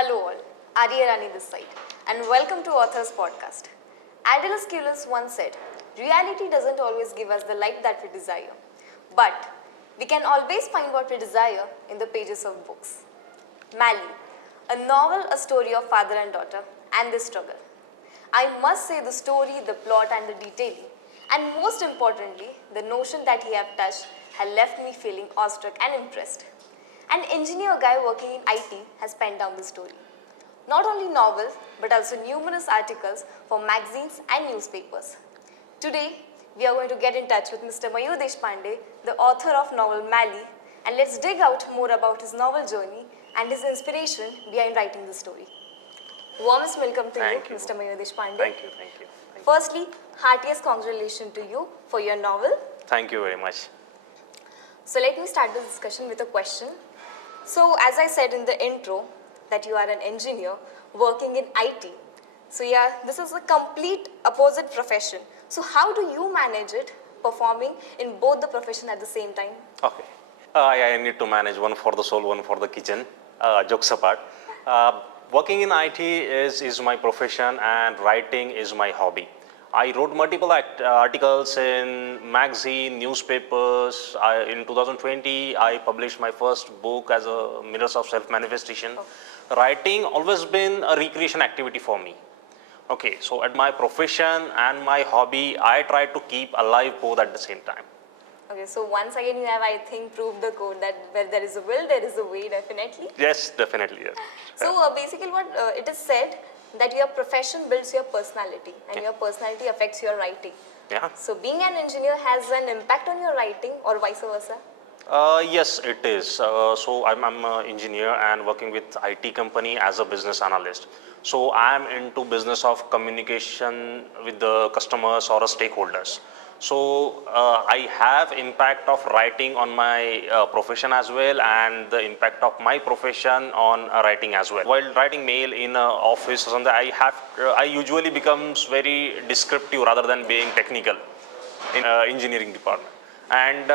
Hello all, Arya Rani this side, and welcome to Authors Podcast. Aeschylus once said, reality doesn't always give us the life that we desire, but we can always find what we desire in the pages of books. Mallie, a novel, a story of father and daughter, and their struggle. I must say the story, the plot and the detailing, and most importantly, the notion that he have touched had left me feeling awestruck and impressed. An engineer guy working in IT has penned down the story. Not only novels, but also numerous articles for magazines and newspapers. Today, we are going to get in touch with Mr. Mayur Deshpande, the author of novel Mallie, and let's dig out more about his novel journey and his inspiration behind writing the story. Warmest welcome to you, Mr. Mayur Deshpande. Thank you. Firstly, heartiest congratulations to you for your novel. Thank you very much. So let me start this discussion with a question. So as I said in the intro, that you are an engineer working in IT. So yeah, this is a complete opposite profession. So how do you manage it performing in both the profession at the same time? Okay. I need to manage one for the soul, one for the kitchen. Jokes apart. Working in IT is my profession and writing is my hobby. I wrote multiple articles in magazine, newspapers. In 2020, I published my first book as a Mirrors of Self-Manifestation. Writing always been a recreation activity for me. Okay, so at my profession and my hobby, I try to keep alive both at the same time. Okay, so once again you have, I think, proved the code that where there is a will, there is a way, definitely. Yes, definitely. Yes. So basically what it is said, that your profession builds your personality and your personality affects your writing. Yeah. So being an engineer has an impact on your writing or vice versa? Yes, it is. So I'm an engineer and working with IT company as a business analyst. So I'm into business of communication with the customers or stakeholders. So I have impact of writing on my profession as well, and the impact of my profession on writing as well. While writing mail in an office or something, I usually becomes very descriptive rather than being technical in engineering department. And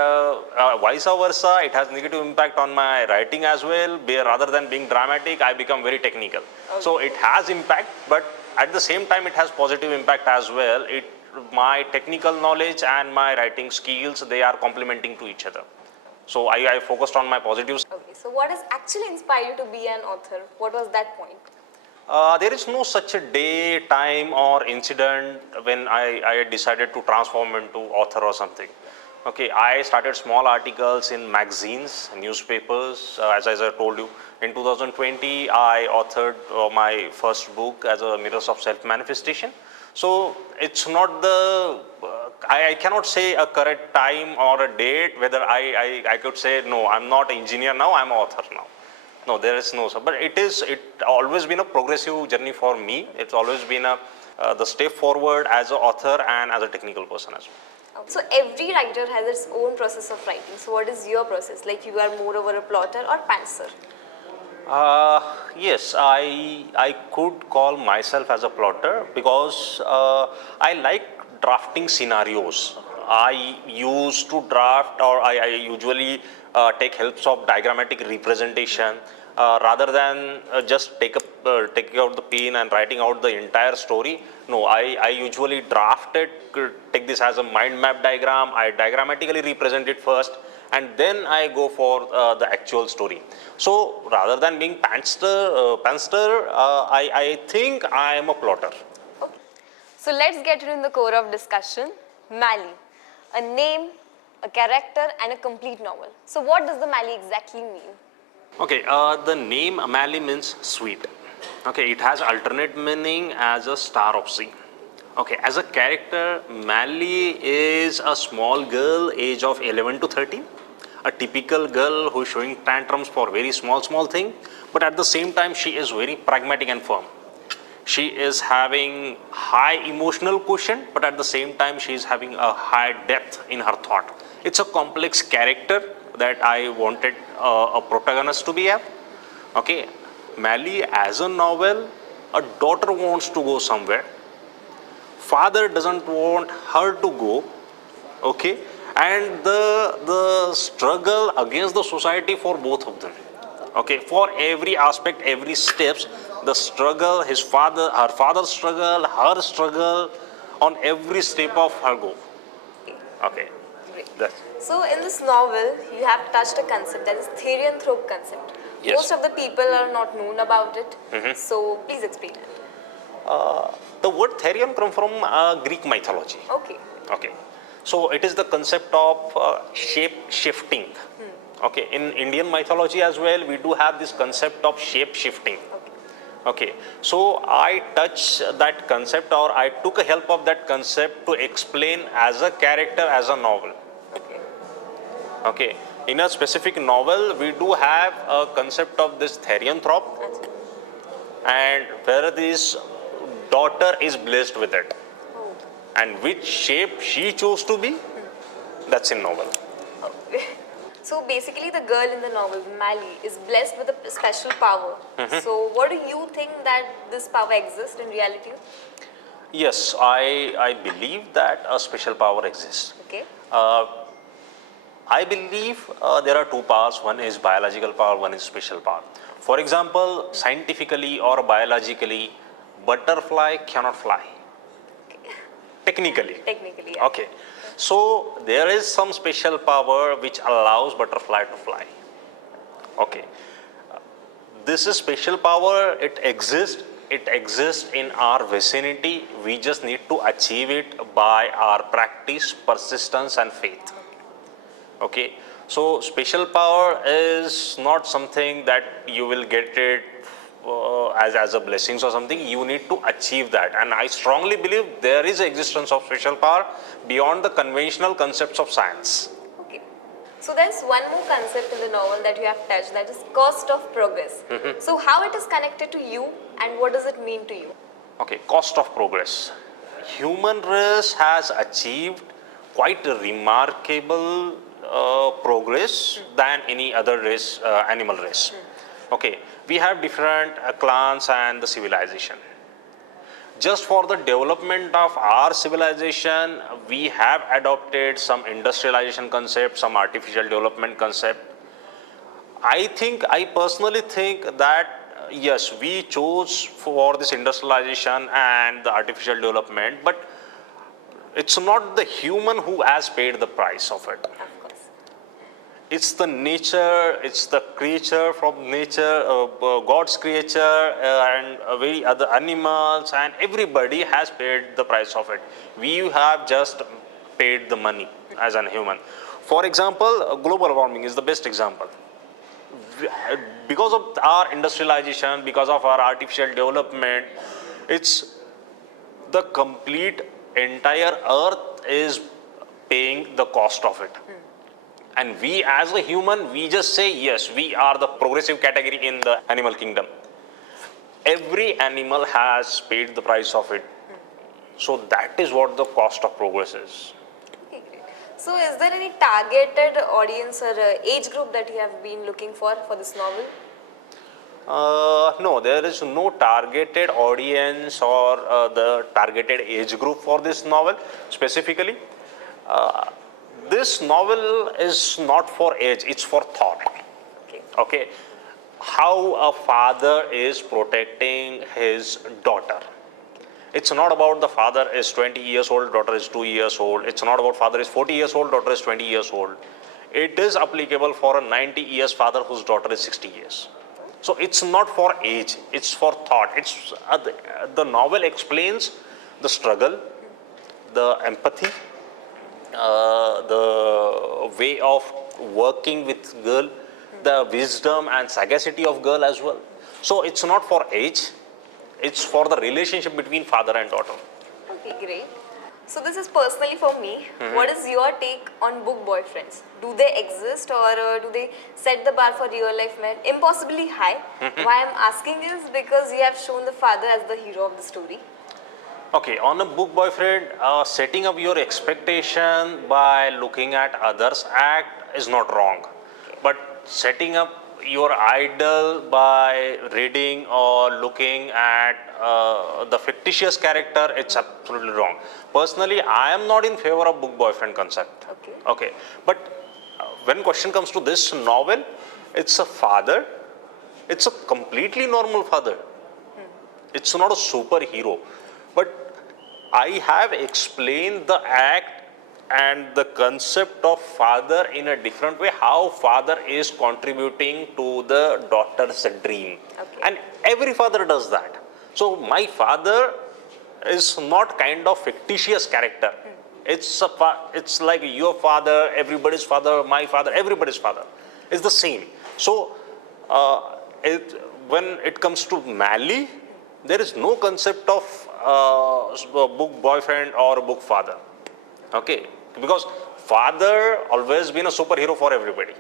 vice versa, it has negative impact on my writing as well. Rather than being dramatic, I become very technical. Okay. So it has impact, but at the same time, it has positive impact as well. My technical knowledge and my writing skills, they are complementing to each other. So I focused on my positives. Okay, so what has actually inspired you to be an author? What was that point? There is no such a day, time or incident when I decided to transform into author or something. Okay, I started small articles in magazines, newspapers, as I told you. In 2020, I authored my first book as a Mirrors of Self-Manifestation. So it's not I cannot say a correct time or a date whether I could say, no, I'm not an engineer now, I'm an author now. No, there is no, but it always been a progressive journey for me. It's always been the step forward as an author and as a technical person as well. So every writer has its own process of writing. So what is your process? Like you are more over a plotter or pantser? Yes, I could call myself as a plotter because I like drafting scenarios. I used to draft, or I usually take helps of diagrammatic representation rather than just taking out the pen and writing out the entire story. No, I usually draft it, take this as a mind map diagram. I diagrammatically represent it first, and then I go for the actual story. So rather than being pantser, I think I am a plotter. Okay. So let's get into the core of discussion. Mallie, a name, a character and a complete novel. So what does the Mallie exactly mean? Okay, the name Mallie means sweet. Okay, it has alternate meaning as a star of sea. Okay, as a character, Mallie is a small girl, age of 11 to 13. A typical girl who is showing tantrums for very small thing, but at the same time she is very pragmatic and firm. She is having high emotional quotient, but at the same time she is having a high depth in her thought. It's a complex character that I wanted a protagonist to be have. Okay, Mallie as a novel, a daughter wants to go somewhere. Father doesn't want her to go. Okay, and the struggle against the society for both of them. Okay, for every aspect, every steps, the struggle, her father's struggle, her struggle, on every step of her go. Okay. Okay, Great. that's So in this novel, you have touched a concept that is therianthrope concept. Yes. Most of the people are not known about it. So please explain it. the word therion come from Greek mythology. Okay. Okay, so it is the concept of shape shifting. Okay, in Indian mythology as well, we do have this concept of shape shifting. Okay, so I touch that concept, or I took a help of that concept to explain as a character, as a novel. Okay. Okay, in a specific novel, we do have a concept of this therianthrope, Achha. and where this daughter is blessed with it, Oh. and which shape she chose to be, that's in novel. Okay. So basically, the girl in the novel, Mallie, is blessed with a special power. So what do you think that this power exists in reality? Yes, I believe that a special power exists. Okay. I believe there are two powers. One is biological power, one is special power. For example, scientifically or biologically, butterfly cannot fly. Technically. Technically, yeah. Okay. So there is some special power which allows butterfly to fly. Okay. This is special power, it exists. It exists in our vicinity. We just need to achieve it by our practice, persistence, and faith. Okay, so special power is not something that you will get it as a blessings or something. You need to achieve that, and I strongly believe there is existence of special power beyond the conventional concepts of science. Okay. So there's one more concept in the novel that you have touched, that is cost of progress. So how it is connected to you and what does it mean to you? Okay, cost of progress. Human race has achieved quite a remarkable progress than any other race, animal race. Okay, we have different clans and the civilization. Just for the development of our civilization, we have adopted some industrialization concept, some artificial development concept. I personally think that yes, we chose for this industrialization and the artificial development, but it's not the human who has paid the price of it. Of course. It's the nature, it's the creature from nature, God's creature, and very other animals, and everybody has paid the price of it. We have just paid the money as a human. For example, global warming is the best example. Because of our industrialization, because of our artificial development, it's the complete entire earth is paying the cost of it. And we as a human, we just say yes, we are the progressive category in the animal kingdom. Every animal has paid the price of it. So that is what the cost of progress is. Okay, great. So is there any targeted audience or age group that you have been looking for this novel? No, there is no targeted audience or the targeted age group for this novel specifically. This novel is not for age, it's for thought. Okay. Okay, how a father is protecting his daughter. It's not about the father is 20 years old, daughter is 2 years old. It's not about father is 40 years old, daughter is 20 years old. It is applicable for a 90 years father whose daughter is 60 years. So it's not for age, it's for thought. It's the novel explains the struggle, the empathy, the way of working with girl, the wisdom and sagacity of girl as well. So it's not for age, it's for the relationship between father and daughter. Okay, great. So this is personally for me. What is your take on book boyfriends? Do they exist or do they set the bar for real life men impossibly high? Why I'm asking is because you have shown the father as the hero of the story. Okay, on a book boyfriend, setting up your expectation by looking at others act is not wrong. But setting up your idol by reading or looking at the fictitious character, it's absolutely wrong. Personally, I am not in favor of book boyfriend concept. Okay. Okay, but when question comes to this novel, it's a father It's a completely normal father. It's not a superhero. But I have explained the act and the concept of father in a different way, how father is contributing to the daughter's dream. Okay. And every father does that. So my father is not kind of fictitious character. It's like your father, everybody's father, my father, everybody's father. It's the same. So when it comes to Mallie, there is no concept of a book boyfriend or a book father. Okay, because father always been a superhero for everybody.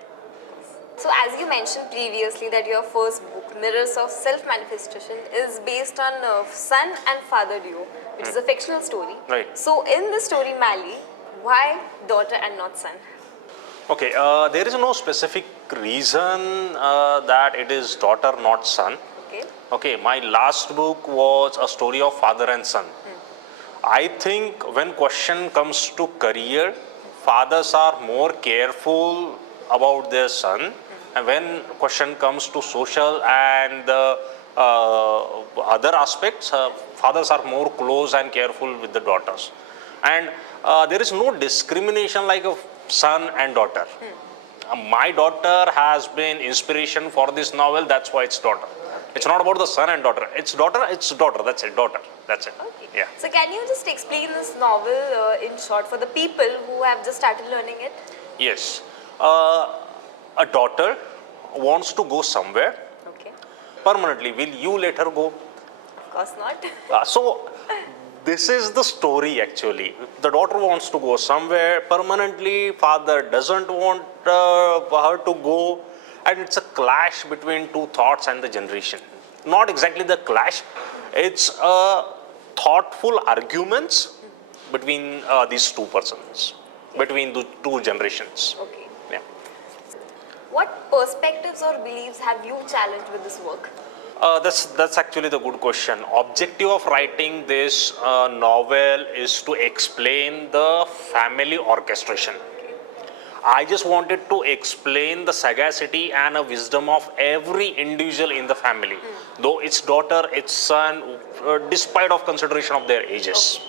So as you mentioned previously that your first book, Mirrors of Self-Manifestation, is based on son and father duo, which is a fictional story. Right. So in the story Mallie, why daughter and not son? Okay, there is no specific reason that it is daughter, not son. Okay. Okay, my last book was a story of father and son. I think when question comes to career, fathers are more careful about their son, and when question comes to social and other aspects, fathers are more close and careful with the daughters. And there is no discrimination like a son and daughter. My daughter has been inspiration for this novel, that's why it's daughter. It's not about the son and daughter. It's daughter, that's it, daughter. That's it. Okay. Yeah. So can you just explain this novel in short for the people who have just started learning it? Yes. A daughter wants to go somewhere Okay. permanently. Will you let her go? Of course not. So, this is the story actually. The daughter wants to go somewhere permanently, father doesn't want her to go, and it's a clash between two thoughts and the generation. Not exactly the clash, it's a thoughtful arguments between these two persons, between the two generations. Okay. Yeah. What perspectives or beliefs have you challenged with this work? That's actually the good question. Objective of writing this novel is to explain the family orchestration. I just wanted to explain the sagacity and a wisdom of every individual in the family, though it's daughter, its son, despite of consideration of their ages.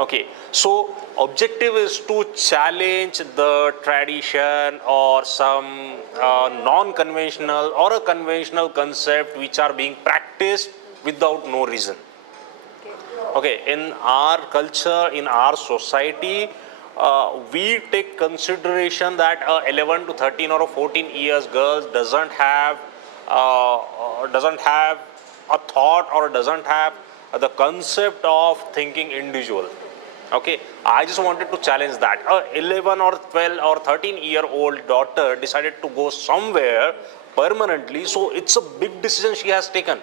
Okay, so objective is to challenge the tradition or some non-conventional or a conventional concept which are being practiced without no reason. Okay, in our culture, in our society, we take consideration that a 11 to 13 or a 14 years girl doesn't have a thought or doesn't have the concept of thinking individual. Okay, I just wanted to challenge that. A 11 or 12 or 13-year-old daughter decided to go somewhere permanently, so it's a big decision she has taken.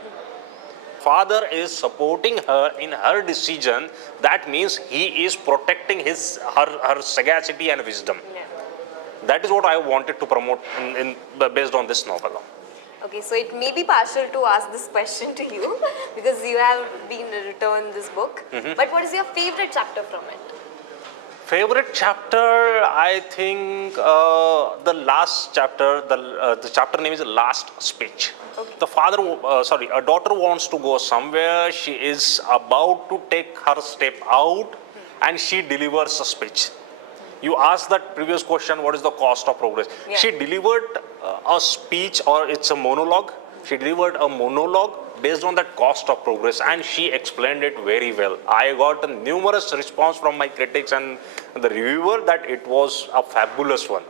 Father is supporting her in her decision. That means he is protecting her sagacity and wisdom. Yeah. That is what I wanted to promote based on this novel. Okay, so it may be partial to ask this question to you because you have been returned this book. But what is your favorite chapter from it? Favorite chapter, I think the last chapter, the chapter name is Last Speech. Okay. A daughter wants to go somewhere. She is about to take her step out and she delivers a speech. You asked that previous question, what is the cost of progress? Yeah. She delivered a speech, or it's a monologue. She delivered a monologue based on that cost of progress, and she explained it very well. I got a numerous response from my critics and the reviewer that it was a fabulous one.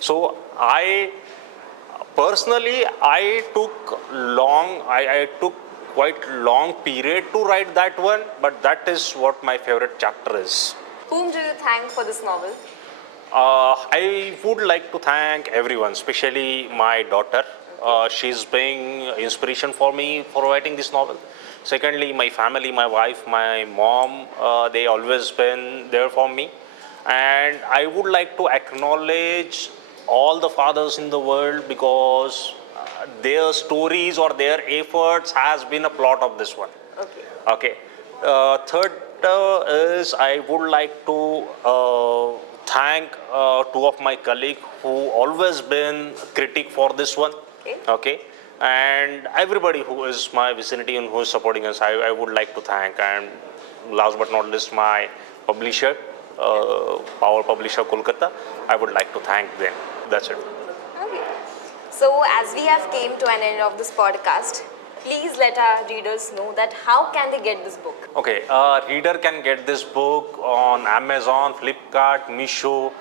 So I took quite long period to write that one, but that is what my favorite chapter is. Whom do you thank for this novel? I would like to thank everyone, especially my daughter. She's being inspiration for me for writing this novel. Secondly, my family, my wife, my mom, they always been there for me. And I would like to acknowledge all the fathers in the world because their stories or their efforts has been a plot of this one. Okay. Okay. Third is I would like to thank two of my colleagues who always been critic for this one. Okay. Okay. and everybody who is my vicinity and who is supporting us. I would like to thank, and last but not least, my publisher, Power Publisher Kolkata. I would like to thank them. That's it. Okay. So as we have came to an end of this podcast, please let our readers know that how can they get this book? Okay, reader can get this book on Amazon, Flipkart, Meesho.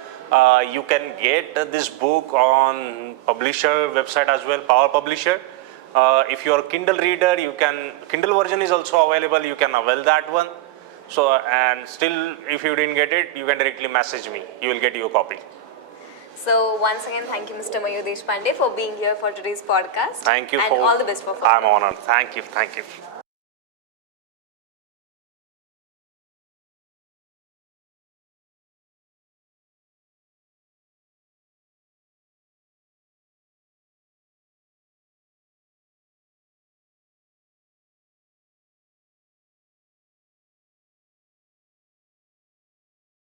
You can get this book on publisher website as well, Power Publisher. If you are a Kindle reader, you can, Kindle version is also available, you can avail that one. So, and still, if you didn't get it, you can directly message me. You will get your copy. So once again, thank you, Mr. Mayur Deshpande, for being here for today's podcast. Thank you and for all the best for further. I'm honored. Thank you. Thank you.